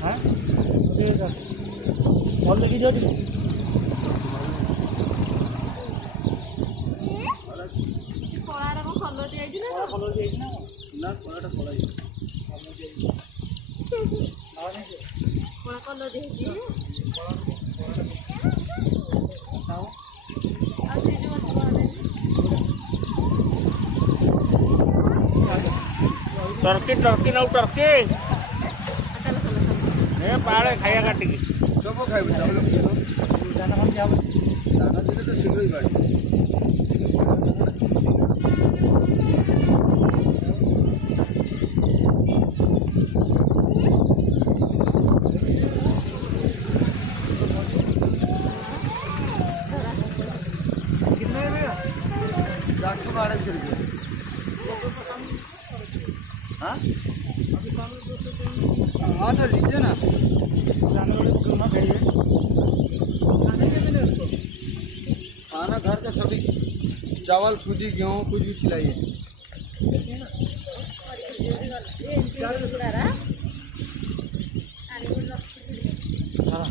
हाँ बोल देखी जो କଳାର କଣ କଲର ଦିଆଯାଇଛି ନା କଣ? कलर दिया ना ना कोणाटा पळाई कलर दिया କଳା କଲର ଦିଆଯାଇଛି ଆଉ ସେଇ ଯୋଉ ଅଛି କଳା टर्की टर्की नौ टर्की ଚାଲ ଚାଲ ଚାଲ ए पाड़े खाया काटी सब खाइबे चावल दाना कौन क्या दाना दिले तो शीघ्र ही बाड़ी कितने में 412 रुपये हाँ हाँ तो लीजिए ना जाने वाले कितना खाइए खाने के लिए उसको खाना घर का सभी चावल खुदी गेहूँ कुछ भी खिलाइए ଏ ଏମିତି ଗୁଡ଼ାରା ଆଣିବୁ हाँ